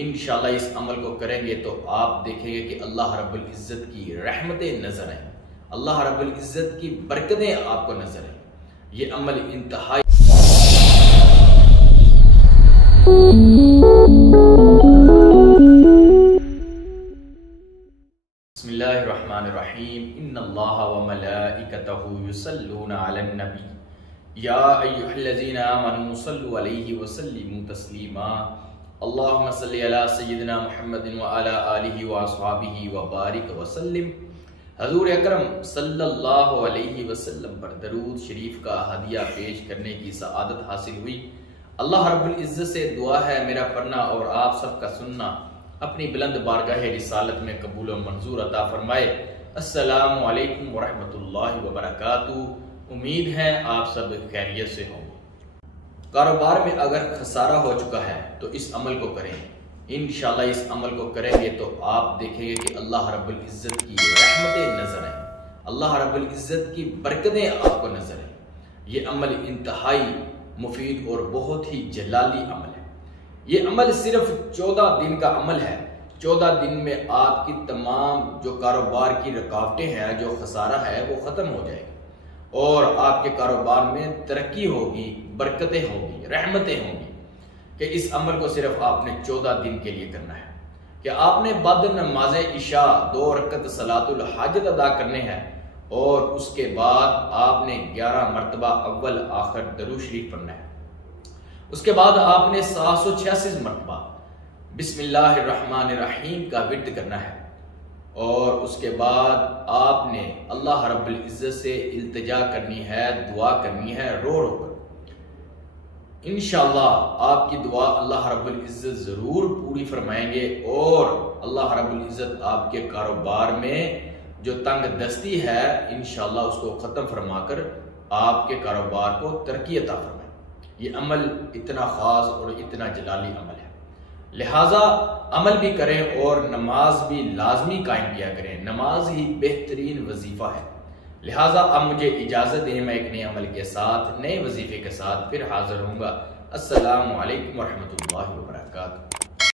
انشاءاللہ اس عمل کو کریں گے تو آپ دیکھیں گے کہ اللہ رب العزت کی رحمتیں نظر آئیں، اللہ رب العزت کی برکتیں آپ کو نظر آئیں۔ یہ عمل انتہائی بسم اللہ الرحمن الرحیم ان اللہ وملائکتہ یصلون علی النبی یا ایھا الذین آمنوا صلوا علیہ وسلموا تسلیما اللہم صلی علی سیدنا محمد وعلی آلہ واصحابہ وبارک وسلم۔ حضور اکرم صلی اللہ علیہ وسلم پر درود شریف کا ہدیہ پیش کرنے کی سعادت حاصل ہوئی۔ اللہ رب العزت سے دعا ہے میرا پڑھنا اور آپ سب کا سننا اپنی بلند بارگاہ رسالت میں قبول و منظور عطا فرمائے۔ السلام علیکم ورحمۃ اللہ وبرکاتہ۔ امید ہے آپ سب خیریت سے ہوں۔ کاروبار میں اگر خسارہ ہو چکا ہے تو اس عمل کو کریں، انشاءاللہ اس عمل کو کریں گے تو آپ دیکھیں گے کہ اللہ رب العزت کی رحمتیں نظر آئیں، اللہ رب العزت کی برکتیں آپ کو نظر آئیں۔ یہ عمل انتہائی مفید اور بہت ہی جلالی عمل ہے۔ یہ عمل صرف 14 دن کا عمل ہے۔ 14 دن میں آپ کی تمام جو کاروبار کی رکاوٹیں ہیں، جو خسارہ ہے وہ ختم ہو جائے گا اور آپ کے کاروبار میں ترقی ہوگی، برکتیں ہوگی، رحمتیں ہوں گی۔ کہ اس عمل کو صرف آپ نے 14 دن کے لیے کرنا ہے کہ آپ نے بعد نماز عشاء 2 رکعت صلاۃ الحاجت ادا کرنے ہیں اور اس کے بعد آپ نے 11 مرتبہ اول آخر درود شریف پڑھنا ہے۔ اس کے بعد آپ نے 786 مرتبہ بسم اللہ الرحمن الرحیم کا ورد کرنا ہے اور اس کے بعد آپ نے اللہ رب العزت سے التجا کرنی ہے، دعا کرنی ہے رو رو کر۔ انشاءاللہ آپ کی دعا اللہ رب العزت ضرور پوری فرمائیں گے اور اللہ رب العزت آپ کے کاروبار میں جو تنگ دستی ہے انشاءاللہ اس کو ختم فرما کر آپ کے کاروبار کو ترقی عطا فرمائیں۔ یہ عمل اتنا خاص اور اتنا جلالی عمل ہے، لہٰذا عمل بھی کریں اور نماز بھی لازمی قائم کیا کریں۔ نماز ہی بہترین وظیفہ ہے، لہٰذا اب مجھے اجازت دیں، میں ایک نئے عمل کے ساتھ، نئے وظیفے کے ساتھ پھر حاضر ہوں گا۔ السلام علیکم ورحمۃ اللہ وبرکاتہ۔